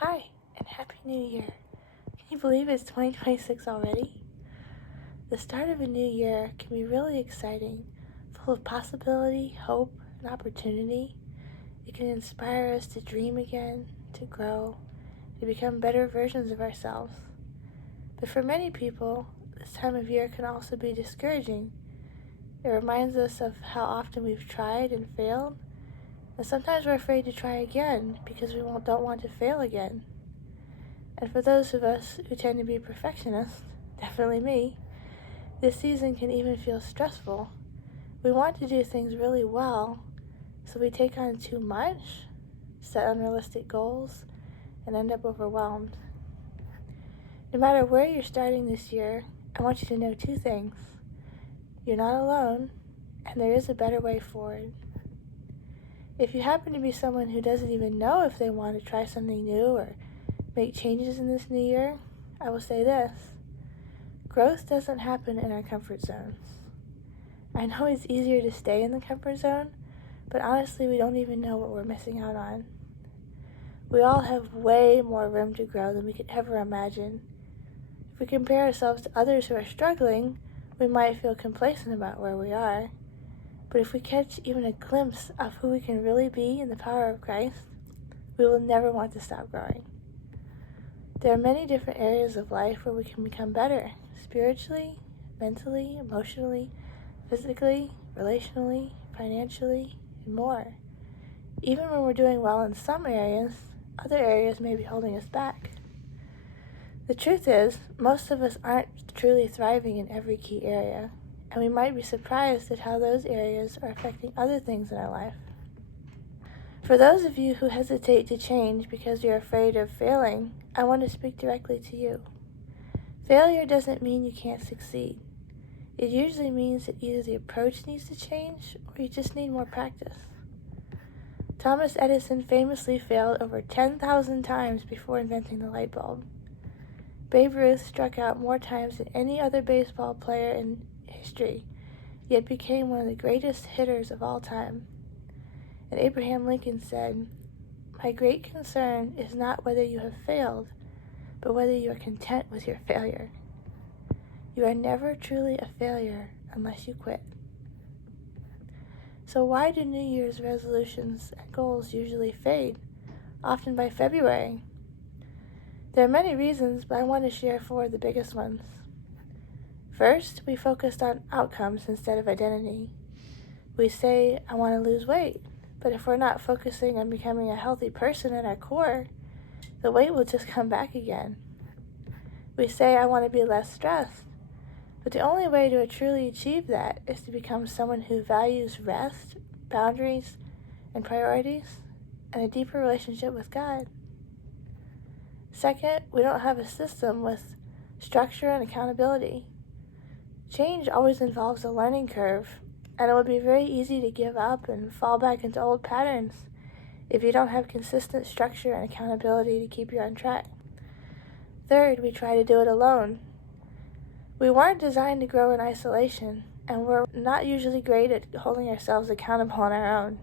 Hi, and Happy New Year. Can you believe it's 2026 already? The start of a new year can be really exciting, full of possibility, hope, and opportunity. It can inspire us to dream again, to grow, to become better versions of ourselves. But for many people, this time of year can also be discouraging. It reminds us of how often we've tried and failed, and sometimes we're afraid to try again because we don't want to fail again. And for those of us who tend to be perfectionists, definitely me, this season can even feel stressful. We want to do things really well, so we take on too much, set unrealistic goals, and end up overwhelmed. No matter where you're starting this year, I want you to know two things. You're not alone, and there is a better way forward. If you happen to be someone who doesn't even know if they want to try something new or make changes in this new year, I will say this. Growth doesn't happen in our comfort zones. I know it's easier to stay in the comfort zone, but honestly, we don't even know what we're missing out on. We all have way more room to grow than we could ever imagine. If we compare ourselves to others who are struggling, we might feel complacent about where we are. But if we catch even a glimpse of who we can really be in the power of Christ, we will never want to stop growing. There are many different areas of life where we can become better, spiritually, mentally, emotionally, physically, relationally, financially, and more. Even when we're doing well in some areas, other areas may be holding us back. The truth is, most of us aren't truly thriving in every key area, and we might be surprised at how those areas are affecting other things in our life. For those of you who hesitate to change because you're afraid of failing, I want to speak directly to you. Failure doesn't mean you can't succeed. It usually means that either the approach needs to change or you just need more practice. Thomas Edison famously failed over 10,000 times before inventing the light bulb. Babe Ruth struck out more times than any other baseball player in history, yet became one of the greatest hitters of all time. And Abraham Lincoln said, "My great concern is not whether you have failed, but whether you are content with your failure." You are never truly a failure unless you quit. So why do New Year's resolutions and goals usually fade, often by February? There are many reasons, but I want to share four of the biggest ones. First, we focused on outcomes instead of identity. We say, I want to lose weight, but if we're not focusing on becoming a healthy person at our core, the weight will just come back again. We say, I want to be less stressed, but the only way to truly achieve that is to become someone who values rest, boundaries, and priorities, and a deeper relationship with God. Second, we don't have a system with structure and accountability. Change always involves a learning curve, and it would be very easy to give up and fall back into old patterns if you don't have consistent structure and accountability to keep you on track. Third, we try to do it alone. We weren't designed to grow in isolation, and we're not usually great at holding ourselves accountable on our own.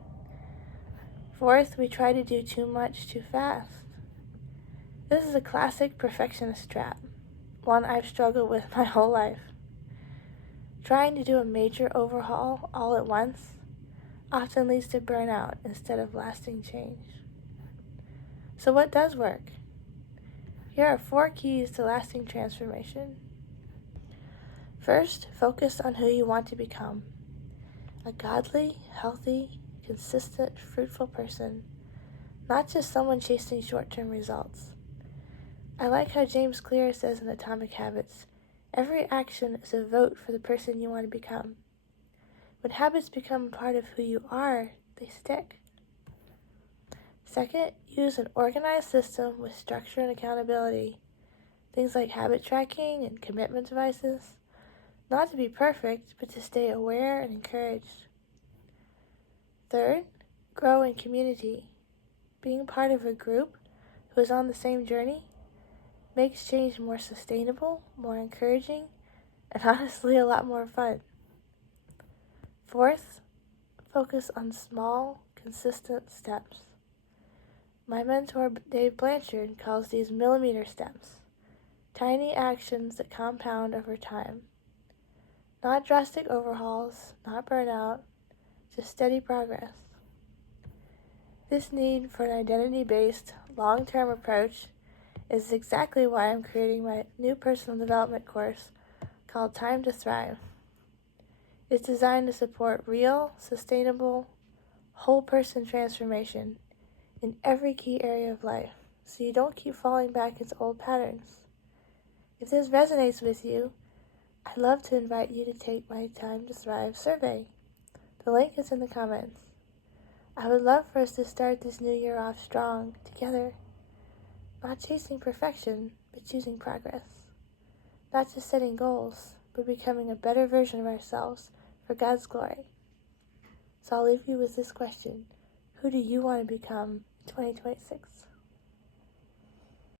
Fourth, we try to do too much too fast. This is a classic perfectionist trap, one I've struggled with my whole life. Trying to do a major overhaul all at once often leads to burnout instead of lasting change. So what does work? Here are 4 keys to lasting transformation. First, focus on who you want to become. A godly, healthy, consistent, fruitful person, not just someone chasing short-term results. I like how James Clear says in Atomic Habits, every action is a vote for the person you want to become. When habits become part of who you are, they stick. Second, use an organized system with structure and accountability. Things like habit tracking and commitment devices. Not to be perfect, but to stay aware and encouraged. Third, grow in community. Being part of a group who is on the same journey makes change more sustainable, more encouraging, and honestly a lot more fun. Fourth, focus on small, consistent steps. My mentor, Dave Blanchard, calls these millimeter steps, tiny actions that compound over time. Not drastic overhauls, not burnout, just steady progress. This need for an identity-based, long-term approach is exactly why I'm creating my new personal development course called Time to Thrive. It's designed to support real, sustainable, whole-person transformation in every key area of life, so you don't keep falling back into old patterns. If this resonates with you, I'd love to invite you to take my Time to Thrive survey. The link is in the comments. I would love for us to start this new year off strong, together. Not chasing perfection, but choosing progress. Not just setting goals, but becoming a better version of ourselves for God's glory. So I'll leave you with this question. Who do you want to become in 2026?